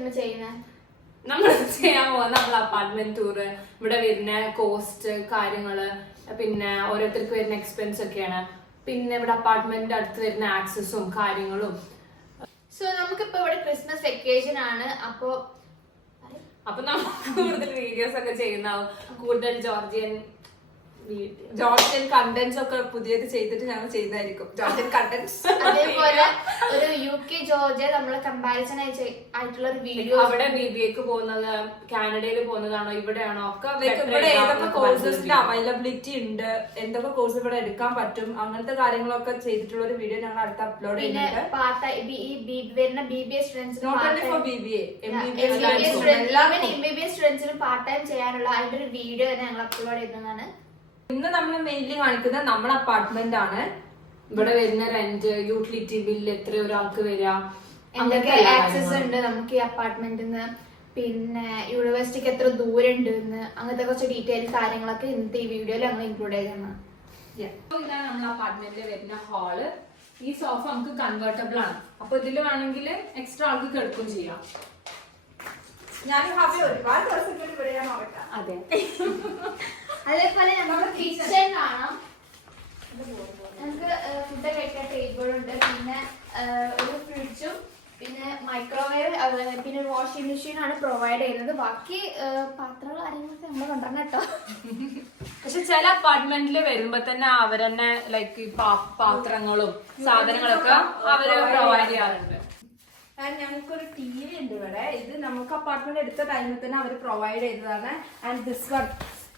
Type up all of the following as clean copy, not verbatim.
നമ്മൾ ചെയ്യാൻ പോകുന്ന നമ്മളെ അപ്പാർട്ട്മെന്റ് ടൂറ്, ഇവിടെ വരുന്ന കോസ്റ്റ് കാര്യങ്ങള്, പിന്നെ ഓരോരുത്തർക്ക് വരുന്ന എക്സ്പെൻസ് ഒക്കെയാണ്, പിന്നെ ഇവിടെ അപ്പാർട്ട്മെന്റിന്റെ അടുത്ത് വരുന്ന ആക്സസും കാര്യങ്ങളും. സോ നമുക്കിപ്പോ ഇവിടെ ക്രിസ്മസ് വെക്കേഷൻ ആണ്. അപ്പൊ നമുക്ക് കൂടുതൽ വീഡിയോസ് ഒക്കെ ചെയ്യുന്നാവും. കൂടുതൽ ജോർജിയൻ കണ്ടന്റ്സ് ഒക്കെ പുതിയത് ചെയ്തിട്ട് ഞങ്ങൾ ചെയ്യുന്നതായിരിക്കും. ജോർജിയൻ കണ്ടന്റ്സ് അതേപോലെ ഒരു UK ജോർജിയ നമ്മള് കമ്പാരിസൺ ആയിട്ടുള്ള ഒരു വീഡിയോ. അവിടെ BBAക്ക് പോകുന്നത് കാനഡയിൽ പോകുന്നതാണോ ഇവിടെയാണോ ഒക്കെ ഇവിടെ ഏതൊക്കെ കോഴ്സസിന്റെ അവൈലബിലിറ്റി ഉണ്ട്, എന്തൊക്കെ കോഴ്സ് ഇവിടെ എടുക്കാൻ പറ്റും, അങ്ങനത്തെ കാര്യങ്ങളൊക്കെ ചെയ്തിട്ടുള്ള ഒരു വീഡിയോ ഞങ്ങൾ അടുത്ത് അപ്ലോഡ് ചെയ്യുന്നുണ്ട്. വരുന്ന BBA സ്റ്റുഡൻസിനും not only for BBA, MBBS സ്റ്റുഡൻസിനും പാർട്ട് ടൈം ചെയ്യാനുള്ള അതിന്റെ ഒരു വീഡിയോ തന്നെ ഞങ്ങൾ അപ്ലോഡ് ചെയ്യുന്നതാണ്. ഇന്ന് നമ്മൾ മെയിൻലി കാണിക്കുന്നത് നമ്മുടെ അപ്പാർട്ട്മെന്റ് ആണ്. ഇവിടെ വരുന്ന റെന്റ്, യൂട്ടിലിറ്റി ബില്ല്, എത്ര ഒരാൾക്ക് വരിക, എന്തൊക്കെ ആക്സസ് ഉണ്ട് നമുക്ക് ഈ അപ്പാർട്ട്മെന്റിന്ന്, പിന്നെ യൂണിവേഴ്സിറ്റിക്ക് എത്ര ദൂരം ഉണ്ട് എന്ന്, അങ്ങനത്തെ കുറച്ച് ഡീറ്റെയിൽ കാര്യങ്ങളൊക്കെ ഇന്നത്തെ ഈ വീഡിയോയിൽ ഞങ്ങൾ ഇൻക്ലൂഡ് ചെയ്തതാണ്. ഇതാണ് നമ്മുടെ അപ്പാർട്ട്മെന്റിൽ വരുന്ന ഹാള്. ഈ സോഫ നമുക്ക് കൺവേർട്ടബിൾ ആണ്. അപ്പൊ ഇതിൽ വേണമെങ്കിൽ എക്സ്ട്രാ ആൾക്ക് കിടക്കും ചെയ്യാം. ഞാൻ ഒരുപാട് ദിവസം ഇവിടെ ഞാൻ നോക്കാം. അതെ. അതേപോലെ നമുക്ക് കിച്ചൺ കാണാം. നമുക്ക് ഫുഡ് കഴിക്കാൻ ടേബിൾ ഉണ്ട്, പിന്നെ ഒരു ഫ്രിഡ്ജും, പിന്നെ മൈക്രോവേവ്, പിന്നെ വാഷിംഗ് മെഷീൻ ആണ് പ്രൊവൈഡ് ചെയ്യുന്നത്. ബാക്കി പാത്രങ്ങൾ കാര്യങ്ങളൊക്കെ നമ്മൾ കൊണ്ടുവരണം കേട്ടോ. പക്ഷെ ചില അപ്പാർട്ട്മെന്റിൽ വരുമ്പോ തന്നെ അവരെന്നെ ലൈക്ക് പാത്രങ്ങളും സാധനങ്ങളൊക്കെ അവര് പ്രൊവൈഡ് ചെയ്യാറുണ്ട്. ഞങ്ങൾക്കൊരു TV ഉണ്ട് ഇവിടെ. ഇത് നമുക്ക് അപ്പാർട്ട്മെന്റ് എടുത്ത ടൈമിൽ തന്നെ അവർ പ്രൊവൈഡ് ചെയ്തതാണ്. ആൻഡ് ദിസ് വൺ,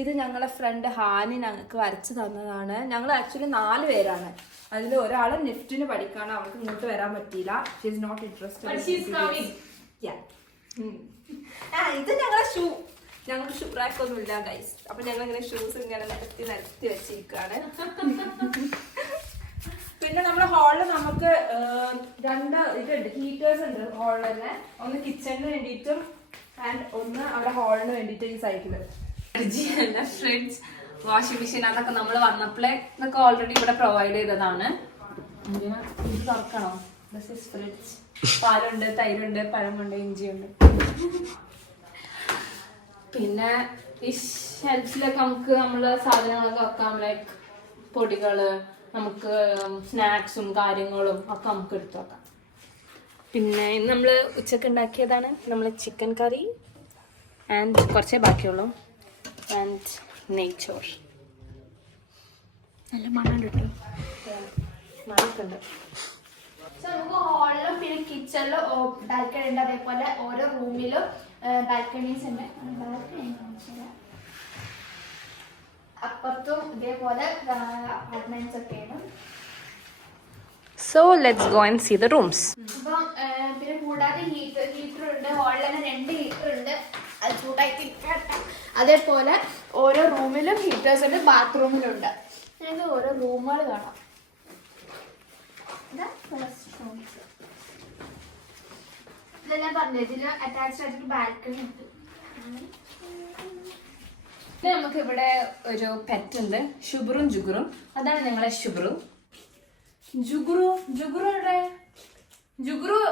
ഇത് ഞങ്ങളുടെ ഫ്രണ്ട് ഹാനി ഞങ്ങൾക്ക് വരച്ചു തന്നതാണ്. ഞങ്ങൾ ആക്ച്വലി 4 പേരാണ്. അതിൽ ഒരാള് നിഫ്റ്റിന് പഠിക്കാണ്, അവൾക്ക് ഇങ്ങോട്ട് വരാൻ പറ്റിയില്ല. She is not interested. ഇത് ഞങ്ങളുടെ ഷൂ, ഞങ്ങൾക്ക് ഷൂ റാക്ക് ഒന്നും ഇല്ല ഗൈസ്. അപ്പൊ ഞങ്ങൾ ഇങ്ങനെ ഷൂസ് ഇങ്ങനെ നിരത്തി വെച്ചിരിക്കുകയാണ്. പിന്നെ നമ്മുടെ ഹാളിൽ നമുക്ക് 2 ഇതുണ്ട്, ഹീറ്റേഴ്സ് ഉണ്ട് ഹാളിൽ തന്നെ. ഒന്ന് കിച്ചണിന് വേണ്ടിയിട്ടും ആൻഡ് ഒന്ന് അവിടെ ഹാളിന് വേണ്ടിയിട്ട് ഈ സൈഡില്. ഫ്രിഡ്ജ്, വാഷിംഗ് മെഷീൻ, അതൊക്കെ നമ്മൾ വന്നപ്പോഴേ ഇതൊക്കെ ഓൾറെഡി ഇവിടെ പ്രൊവൈഡ് ചെയ്തതാണ്. ഇത് തുറക്കണോ? This is fridge. പാലുണ്ട്, തൈരുണ്ട്, പഴമുണ്ട്, ഇഞ്ചിയുണ്ട്. പിന്നെ ഈ ഷെൽഫിലൊക്കെ നമുക്ക് നമ്മള് സാധനങ്ങളൊക്കെ വെക്കാം. ലൈക്ക് പൊടികള്, നമുക്ക് സ്നാക്സും കാര്യങ്ങളും ഒക്കെ നമുക്ക് എടുത്തു വെക്കാം. പിന്നെ ഇന്ന് നമ്മള് ഉച്ചക്ക് ഉണ്ടാക്കിയതാണ് നമ്മള് ചിക്കൻ കറി ആൻഡ് കുറച്ചേ ബാക്കിയുള്ളൂ. ആൻഡ് നെയ്ച്ചോർ. നല്ല മണം കിട്ടും. മണമൊക്കെ ഉണ്ട്. നമുക്ക് ഹാളിലും പിന്നെ കിച്ചണിലും ബാൽക്കണി ഉണ്ട്. അതേപോലെ ഓരോ റൂമിലും ബാൽക്കണീസ് ഉണ്ട്. അപ്പുറത്തും ഇതേപോലെ അപ്പാർട്ട്മെന്റ്സ് ഒക്കെയാണ്. So let's go and see the rooms. അപ്പം പിന്നെ കൂടാതെ ഹീറ്റർ ഉണ്ട്. ഹാളിൽ തന്നെ 2 ഹീറ്റർ ഉണ്ട്, അത് ചൂടായിട്ട്. അതേപോലെ ഓരോ റൂമിലും ഹീറ്റേഴ്സ് ഉണ്ട്, ബാത്റൂമിലുണ്ട്. ഞങ്ങൾക്ക് ഓരോ റൂമുകൾ കാണാം. ഇതെല്ലാം പറഞ്ഞു, ഇതിന് അറ്റാച്ച്ഡ് ആയിട്ട് ബാൽക്കണി ഉണ്ട്. പിന്നെ നമുക്ക് ഇവിടെ ഒരു പെറ്റ് ഉണ്ട്, ഷുബറും ജുഗുറും. അതാണ് ഞങ്ങളെ ഷുബറു. ജുഗുറു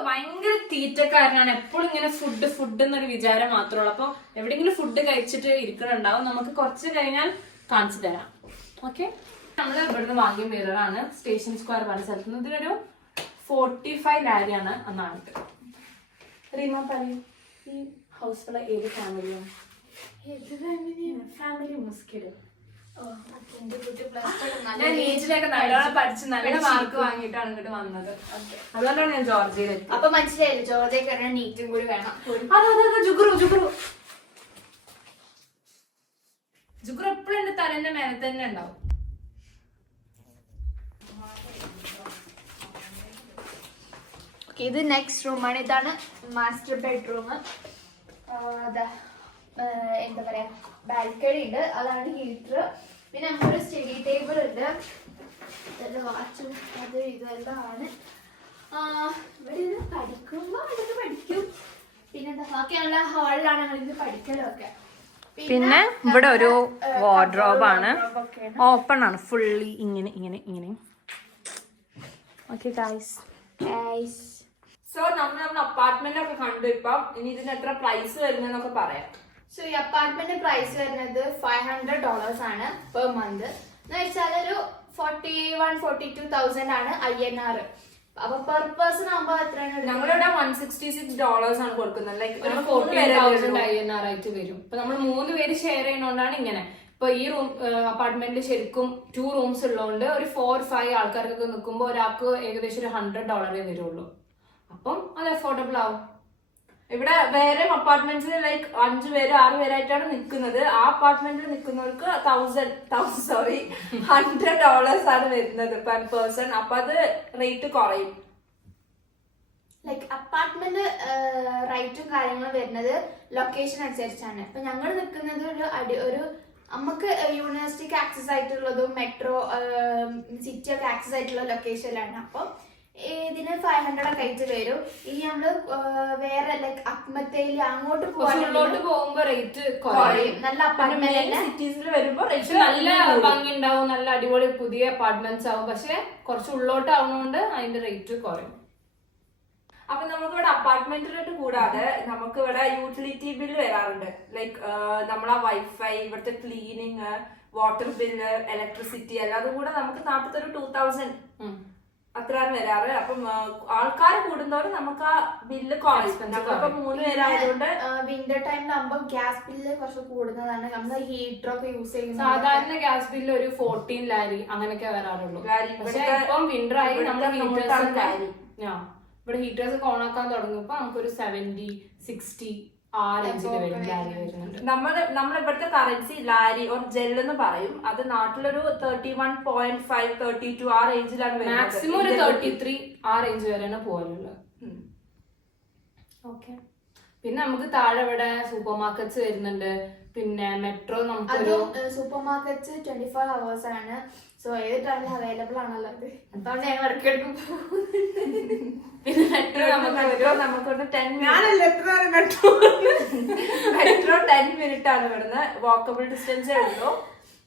ഭയങ്കര തീറ്റക്കാരനാണ്. എപ്പോഴും ഇങ്ങനെ ഫുഡ് എന്നൊരു വിചാരം മാത്രമേ ഉള്ളൂ. അപ്പൊ എവിടെയെങ്കിലും ഫുഡ് കഴിച്ചിട്ട് ഇരിക്കണുണ്ടാവും. നമുക്ക് കുറച്ച് കഴിഞ്ഞാൽ കാണിച്ചു തരാം. ഓക്കെ, നമ്മൾ ഇവിടുന്ന് വാങ്ങിയ മിററാണ്. സ്റ്റേഷൻ സ്ക്വയർ പറഞ്ഞ സ്ഥലത്ത് നിന്ന്. ഇതിനൊരു 45 ലാരിയാണ് എന്നാണ്. റീമ പറയൂ, ഈ ഹൗസുള്ള ഏത് ഫാമിലിയാണ്? ഫാമിലി മുസ്കിഡ്. ഞാൻ നീറ്റിലൊക്കെ നല്ലോണം പഠിച്ച് നല്ല മാർക്ക് വാങ്ങിയിട്ടാണ് ഇങ്ങോട്ട് വന്നത്. അതുകൊണ്ടാണ് ഞാൻ ജോർജിയയിൽ. അപ്പൊ മനസ്സിലായില്ലേ, ജോർജിയക്ക് നീറ്റും കൂടി വേണം. ജുഗുറു എപ്പോഴും എന്റെ തലേന്റെ മേലെ തന്നെ ഉണ്ടാവും. ഇത് നെക്സ്റ്റ് റൂമാണ്. ഇതാണ് മാസ്റ്റർ ബെഡ്റൂം. എന്താ പറയാ, ബാൽക്കണി ഉണ്ട്, അതാണ് ഹീറ്റർ. പിന്നെ നമുക്കൊരു സ്റ്റഡി ടേബിൾ ഉണ്ട്, വാച്ചും അത് ഇതെല്ലാം ആണ്. ഇവിടെ ഇത് പഠിക്കുമ്പോ അതൊക്കെ പഠിക്കും. പിന്നെ എന്താ ബാക്കിയുള്ള ഹാളിലാണ് ഞങ്ങളിത് പഠിക്കലൊക്കെ. പിന്നെ ഇവിടെ ഒരു വാർഡ്രോബ് ആണ്, ഓപ്പൺ ആണ് ഫുള്ളി. ഇങ്ങനെ. Okay guys. സോ നമ്മുടെ അപ്പാർട്ട്മെന്റ് ഒക്കെ കണ്ടു ഇപ്പം. ഇനി ഇതിന് എത്ര പ്രൈസ് വരുന്നതെന്നൊക്കെ പറയാം. സോ ഈ അപ്പാർട്ട്മെന്റ് പ്രൈസ് വരുന്നത് $500 ആണ് പെർ മന്ത്. എന്ന് വെച്ചാൽ ഒരു 41-42,000 ആണ് INR. അപ്പൊ പെർ പേഴ്സൺ ആകുമ്പോ എത്രയാണ്? ഞങ്ങളിവിടെ $166 ആണ് കൊടുക്കുന്നത്. ലൈക്ക് ഒരു 40,000 INR ആയിട്ട് വരും. ഇപ്പൊ നമ്മൾ 3 പേര് ഷെയർ ചെയ്യുന്നോണ്ടാണ് ഇങ്ങനെ. ഇപ്പൊ ഈ റൂം അപ്പാർട്ട്മെന്റിൽ ശരിക്കും 2 റൂംസ് ഉള്ളതുകൊണ്ട് ഒരു 4-5 ആൾക്കാർക്കൊക്കെ നിൽക്കുമ്പോൾ ഒരാൾക്ക് ഏകദേശം ഒരു $100 വരുള്ളൂ. അപ്പം അത് അഫോർഡബിൾ ആവും. ഇവിടെ വേറെ അപ്പാർട്ട്മെന്റ്സിൽ ലൈക്ക് 5 പേര് 6 പേരായിട്ടാണ് നിൽക്കുന്നത്. ആ അപ്പാർട്ട്മെന്റിൽ നിൽക്കുന്നവർക്ക് $100 ആണ് വരുന്നത് പെർ പേഴ്സൺ. അപ്പൊ അത് റേറ്റ് കുറയും. ലൈക്ക് അപ്പാർട്ട്മെന്റ് റൈറ്റും കാര്യങ്ങളും വരുന്നത് ലൊക്കേഷൻ അനുസരിച്ചാണ്. ഇപ്പൊ ഞങ്ങൾ നിൽക്കുന്നത് ഒരു നമുക്ക് യൂണിവേഴ്സിറ്റിക്ക് ആക്സസ് ആയിട്ടുള്ളതും മെട്രോ സിറ്റി ഒക്കെ ആക്സസ് ആയിട്ടുള്ള ലൊക്കേഷനിലാണ്. അപ്പം ഇതിന് 500 ഒക്കെ ആയിട്ട് വരും. ഇനി നമ്മള് വേറെ ലൈക്ക് അക്മത്തേലി അങ്ങോട്ട് പോകുമ്പോ റേറ്റ് കുറയും. നല്ല അപ്പാർട്ട്മെന്റ് സിറ്റീസിൽ വരുമ്പോ നല്ല ഭംഗി ഉണ്ടാവും, നല്ല അടിപൊളി പുതിയ അപ്പാർട്ട്മെന്റ്സ് ആവും. പക്ഷെ കുറച്ച് ഉള്ളോട്ട് ആവുന്നതുകൊണ്ട് അതിന്റെ റേറ്റ് കുറയും. അപ്പൊ നമുക്ക് ഇവിടെ അപ്പാർട്ട്മെന്റിലോട്ട് കൂടാതെ നമുക്ക് ഇവിടെ യൂട്ടിലിറ്റി ബില്ല് വരാറുണ്ട്. ലൈക്ക് നമ്മളെ വൈഫൈ, ഇവിടുത്തെ ക്ലീനിങ്, വാട്ടർ ബില്ല്, ഇലക്ട്രിസിറ്റി എല്ലാതും കൂടെ നമുക്ക് നാട്ടിലത്തെ ഒരു 2000 അത്രയാണ് വരാറ്. അപ്പം ആൾക്കാർ കൂടുന്നവര് നമുക്ക് ആ ബില്ല് കുറയും. നമ്മളിപ്പോ 3 പേരായതുകൊണ്ട് വിന്റർ ടൈമിലാകുമ്പോൾ ഗ്യാസ് ബില്ല് കുറച്ച് കൂടുന്നതാണ്. നമ്മൾ ഹീറ്റർ ഒക്കെ യൂസ് ചെയ്യുന്നത്. സാധാരണ ഗ്യാസ് ബില്ല് ഒരു 14 ലാരി അങ്ങനെയൊക്കെ വരാറുള്ളൂ. പക്ഷെ ഇപ്പം വിന്റർ ആയി നമ്മുടെ ഇവിടെ ഹീറ്റേഴ്സ് ഒക്കെ ഓൺ ആക്കാൻ തുടങ്ങിയപ്പോ നമുക്കൊരു 70-60 ആ റേഞ്ചിൽ വരും ലാരി വരുന്നുണ്ട്. നമ്മളിവിടുത്തെ കറൻസി ലാരി ഓർ ജെൽ എന്ന് പറയും. അത് നാട്ടിലൊരു 31.5-32 ആ റേഞ്ചിലാണ് വരുന്നത്. മാക്സിമം ഒരു 33 ആ റേഞ്ച് വരെയാണ് പോകാനുള്ളത്. ഓക്കെ. പിന്നെ നമുക്ക് താഴെ ഇവിടെ സൂപ്പർ മാർക്കറ്റ്സ് വരുന്നുണ്ട്. പിന്നെ മെട്രോ നമുക്ക് സൂപ്പർ മാർക്കറ്റ്സ് 24 hours ആണ്. സോ ഏത് ടൈമിൽ അവൈലബിൾ ആണല്ലോ അത്. അതുകൊണ്ട് ഞങ്ങൾ ഇടയ്ക്കിടയ്ക്ക് പിന്നെ മെട്രോ നമുക്കൊരു 10 മിനിറ്റ് ആണ് ഇവിടുന്ന് വാക്കബിൾ ഡിസ്റ്റൻസേ ഉള്ളൂ.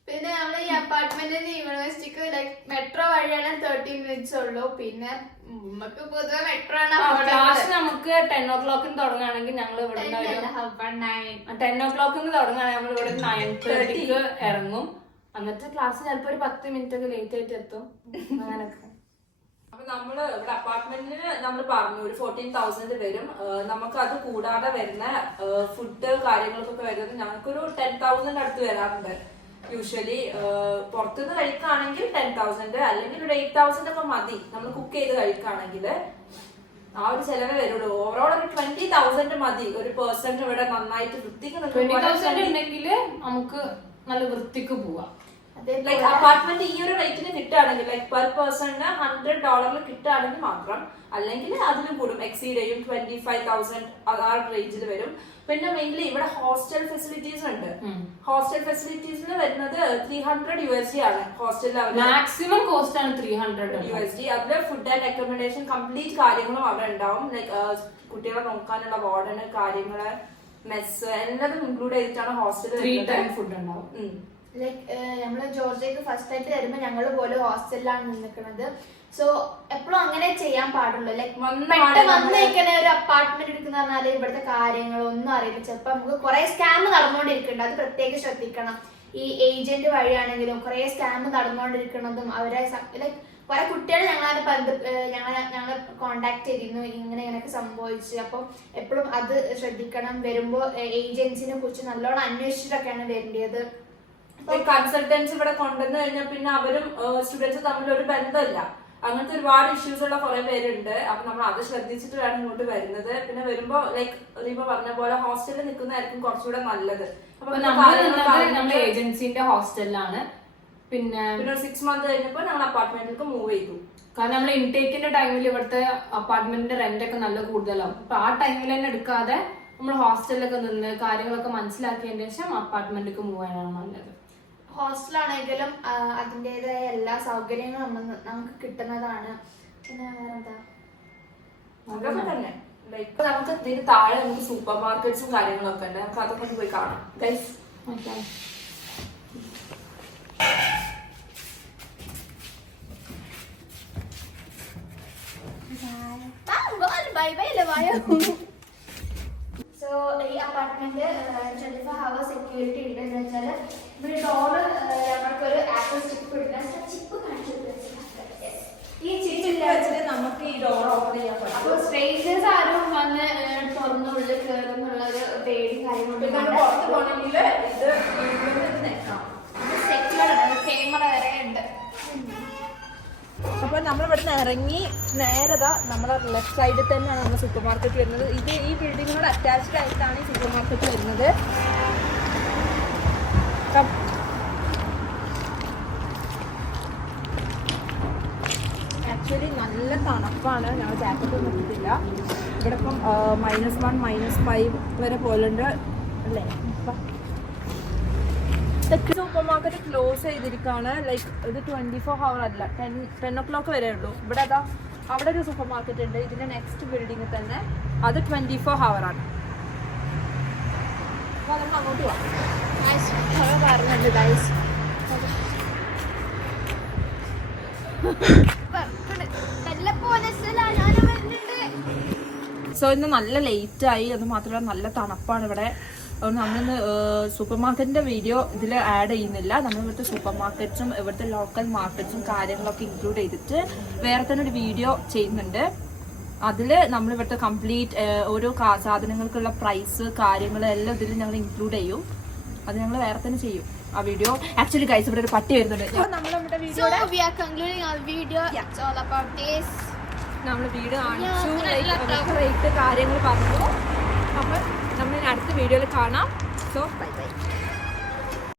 പിന്നെ നമ്മൾ ഈ അപ്പാർട്ട്മെന്റിന് യൂണിവേഴ്സിറ്റിക്ക് ലൈക്ക് മെട്രോ വഴിയാണ് 30 minutes ഉള്ളൂ. പിന്നെ നമുക്ക് പൊതുവെ മെട്രോ ആണ്. ക്ലാസ് നമുക്ക് 10 o'clock തുടങ്ങുകയാണെങ്കിൽ ഞങ്ങൾ ഇവിടെ 10 o'clock തുടങ്ങുകയാണെങ്കിൽ നമ്മൾ ഇവിടെ 9:30 ഇറങ്ങും. എന്നിട്ട് ക്ലാസ് ചിലപ്പോ ഒരു 10 minute ഒക്കെ ലേറ്റ് ആയിട്ട് എത്തും. അങ്ങനൊക്കെ. അപ്പൊ നമ്മള് ഇവിടെ അപ്പാർട്ട്മെന്റിന് നമ്മൾ പറഞ്ഞു ഒരു 14,000 വരും. നമുക്ക് അത് കൂടാതെ വരുന്ന ഫുഡ് കാര്യങ്ങൾക്കൊക്കെ വരുന്നത് ഞങ്ങൾക്കൊരു 10,000 അടുത്ത് വരാറുണ്ട്. യൂഷ്വലി പുറത്തുനിന്ന് കഴിക്കുകയാണെങ്കിൽ 10,000, അല്ലെങ്കിൽ ഒരു 8,000 ഒക്കെ മതി നമ്മൾ കുക്ക് ചെയ്ത് കഴിക്കുകയാണെങ്കിൽ. ആ ഒരു ചെലവേ വരുള്ളൂ. ഓവറോൾ ഒരു 20,000 മതി ഒരു പേഴ്സൺ ഇവിടെ നന്നായിട്ട് വൃത്തിക്ക്. 20,000 ഉണ്ടെങ്കിൽ നമുക്ക് നല്ല വൃത്തിക്ക് പോവാം. ലൈക്ക് അപ്പാർട്ട്മെന്റ് ഈ ഒരു റേറ്റിന് കിട്ടുകയാണെങ്കിൽ ലൈക്ക് പെർ പേഴ്സണിന് $100 കിട്ടുകയാണെങ്കിൽ മാത്രം. അല്ലെങ്കിൽ അതിലും കൂടും, എക്സീഡ് ചെയ്യും. 25,000 ആ റേഞ്ചിൽ വരും. പിന്നെ മെയിൻലി ഇവിടെ ഹോസ്റ്റൽ ഫെസിലിറ്റീസ് ഉണ്ട്. ഹോസ്റ്റൽ ഫെസിലിറ്റീസിന് വരുന്നത് $300 ആണ്. ഹോസ്റ്റലിൽ മാക്സിമം കോസ്റ്റ് ആണ് $300. അതില് ഫുഡ് ആൻഡ് അക്കോമഡേഷൻ കംപ്ലീറ്റ് കാര്യങ്ങളും അവിടെ ഉണ്ടാവും. ലൈക്ക് കുട്ടികളെ നോക്കാനുള്ള വാർഡന് കാര്യങ്ങള്, മെസ്സ് എല്ലാതും ഇൻക്ലൂഡ് ചെയ്തിട്ടാണ് ഹോസ്റ്റലിൽ 3 time ഫുഡ് ഉണ്ടാവും. ലൈക്ക് നമ്മള് ജോർജിയക്ക് ഫസ്റ്റ് ആയിട്ട് വരുമ്പോ ഞങ്ങള് പോലും ഹോസ്റ്റലിലാണ് നിൽക്കുന്നത്. സോ എപ്പോഴും അങ്ങനെ ചെയ്യാൻ പാടുള്ളൂ. ലൈക്ക് വന്നേക്കണേ ഒരു അപ്പാർട്ട്മെന്റ് എടുക്കുന്ന പറഞ്ഞാല് ഇവിടുത്തെ കാര്യങ്ങളൊന്നും അറിയില്ല. ചിലപ്പോ നമുക്ക് കുറെ സ്കാം നടന്നുകൊണ്ടിരിക്കുന്നുണ്ട്. അത് പ്രത്യേകം ശ്രദ്ധിക്കണം. ഈ ഏജന്റ് വഴിയാണെങ്കിലും കുറെ സ്കാം നടന്നുകൊണ്ടിരിക്കുന്നതും അവരെ ലൈക്ക് കുറെ കുട്ടികൾ ഞങ്ങളെ കോണ്ടാക്ട് ചെയ്തിരുന്നു. ഇങ്ങനെയൊക്കെ സംഭവിച്ചു. അപ്പം എപ്പോഴും അത് ശ്രദ്ധിക്കണം. വരുമ്പോ ഏജൻസിനെ കുറിച്ച് നല്ലോണം അന്വേഷിച്ചിട്ടൊക്കെയാണ് വരേണ്ടത്. കൺസൾട്ടൻസ് ഇവിടെ കൊണ്ടുവന്നു കഴിഞ്ഞാൽ പിന്നെ അവരും സ്റ്റുഡൻസും തമ്മിൽ ഒരു ബന്ധമില്ല. അങ്ങനത്തെ ഒരുപാട് ഇഷ്യൂസ് ഉള്ള കുറെ പേരുണ്ട്. അപ്പൊ നമ്മൾ അത് ശ്രദ്ധിച്ചിട്ട് വേണം ഇങ്ങോട്ട് വരുന്നത്. പിന്നെ വരുമ്പോ ലൈക്ക് റീബ പറഞ്ഞ പോലെ ഹോസ്റ്റലിൽ നിൽക്കുന്നതായിരിക്കും കുറച്ചുകൂടെ നല്ലത്. അപ്പൊ നമ്മൾ ഏജൻസിന്റെ ഹോസ്റ്റലിലാണ്. പിന്നെ ഒരു 6 months കഴിഞ്ഞപ്പോ ഞങ്ങൾ അപ്പാർട്ട്മെന്റിലേക്ക് മൂവ് ചെയ്തു. കാരണം നമ്മൾ ഇൻടേക്കിന്റെ ടൈമിൽ ഇവിടുത്തെ അപ്പാർട്ട്മെന്റിന്റെ റെന്റ് ഒക്കെ നല്ല കൂടുതലാവും. അപ്പൊ ആ ടൈമിൽ തന്നെ എടുക്കാതെ നമ്മൾ ഹോസ്റ്റലിലൊക്കെ നിന്ന് കാര്യങ്ങളൊക്കെ മനസ്സിലാക്കിയതിന് ശേഷം അപ്പാർട്ട്മെന്റിലേക്ക് മൂവ് ചെയ്യാനാണ് നല്ലത്. ഹോസ്റ്റലാണെങ്കിലും അതിൻ്റെതായ എല്ലാ സൗകര്യങ്ങളും നമുക്ക് കിട്ടുന്നതാണ്. പിന്നെ വേറെന്താ അതൊക്കെ തന്നെ. ലൈക്ക് നമുക്ക് ഇതിന് താഴെ നമുക്ക് സൂപ്പർ മാർക്കറ്റ്സും കാര്യങ്ങളൊക്കെ ഉണ്ട്. നമുക്ക് അതൊക്കെ ഒന്ന് പോയി കാണാം ഗൈസ്. ബൈ ബൈ അല്ലേ വായോ. സോ ഈ അപ്പാർട്ട്മെന്റ് 24 hours സെക്യൂരിറ്റി ഉണ്ട്. എന്ന് വെച്ചാൽ ഇവിടെ ഡോറ് നമുക്കൊരു ആപ്പിൾ ചിപ്പ് ഇടുന്ന ചിപ്പ് കാണിച്ചു. ഈ ചിപ്പ് വെച്ചിട്ട് നമുക്ക് ഈ ഡോർ ഓപ്പൺ ചെയ്യാൻ പറ്റും. അപ്പോൾ സ്ട്രേഞ്ചേഴ്സ് ആരും വന്ന് തുറന്നുള്ളിൽ കയറുന്നുള്ള ഒരു പേടിയും കാര്യങ്ങളൊന്നും പുറത്ത് പോകണമെങ്കിൽ ഇത് നെക്കാം. സെക്യൂർഡ് ആണ്, ക്യാമറ വരെ ഉണ്ട്. അപ്പോൾ നമ്മൾ ഇവിടുന്ന് ഇറങ്ങി നേരതാ നമ്മളെ ലെഫ്റ്റ് സൈഡിൽ തന്നെയാണ് നമ്മുടെ സൂപ്പർ മാർക്കറ്റ് വരുന്നത്. ഇത് ഈ ബിൽഡിങ്ങിനോട് അറ്റാച്ച്ഡ് ആയിട്ടാണ് ഈ സൂപ്പർ മാർക്കറ്റ് വരുന്നത്. ആക്ച്വലി നല്ല തണുപ്പാണ്. ഞങ്ങൾ ജാക്കറ്റ് ഒന്നും ഇട്ടിട്ടില്ല. ഇവിടെ ഇപ്പം -1 -5 വരെ പോലുണ്ട് അല്ലേ. സൂപ്പർ മാർക്കറ്റ് ക്ലോസ് ചെയ്തിരിക്കുകയാണ്. ലൈക്ക് ഇത് 24 hour അല്ല, 10 o'clock വരെ ഉള്ളൂ. ഇവിടെ അതാ അവിടെ ഒരു സൂപ്പർ മാർക്കറ്റ് ഉണ്ട് ഇതിൻ്റെ നെക്സ്റ്റ് ബിൽഡിങ്ങിൽ തന്നെ. അത് 24 hour ആണ്. അപ്പോൾ അതുകൊണ്ട് അങ്ങോട്ട് പോവാം. പറഞ്ഞുണ്ട് ഗൈസ്. സോ ഇന്ന് നല്ല ലേറ്റായി. അത് മാത്രമല്ല നല്ല തണുപ്പാണ് ഇവിടെ. അതുകൊണ്ട് നമ്മളിന്ന് സൂപ്പർ മാർക്കറ്റിൻ്റെ വീഡിയോ ഇതിൽ ആഡ് ചെയ്യുന്നില്ല. നമ്മൾ ഇവിടുത്തെ സൂപ്പർ മാർക്കറ്റ്സും ഇവിടുത്തെ ലോക്കൽ മാർക്കറ്റ്സും കാര്യങ്ങളൊക്കെ ഇൻക്ലൂഡ് ചെയ്തിട്ട് വേറെ തന്നെ ഒരു വീഡിയോ ചെയ്യുന്നുണ്ട്. അതിൽ നമ്മൾ ഇവിടുത്തെ കംപ്ലീറ്റ് ഓരോ സാധനങ്ങൾക്കുള്ള പ്രൈസ് കാര്യങ്ങൾ എല്ലാം ഇതിൽ ഞങ്ങൾ ഇൻക്ലൂഡ് ചെയ്യും. അത് ഞങ്ങൾ വേറെ തന്നെ ചെയ്യും ആ വീഡിയോ. ആക്ച്വലി ഗൈസ് ഇവിടെ ഒരു പട്ടി വരുന്നുണ്ട്. നമ്മൾ നമ്മുടെ വീഡിയോ കാണിച്ചു, റേറ്റ് കാര്യങ്ങൾ പറഞ്ഞു. അപ്പോൾ നമ്മൾ അടുത്ത വീഡിയോയിൽ കാണാം. So bye bye.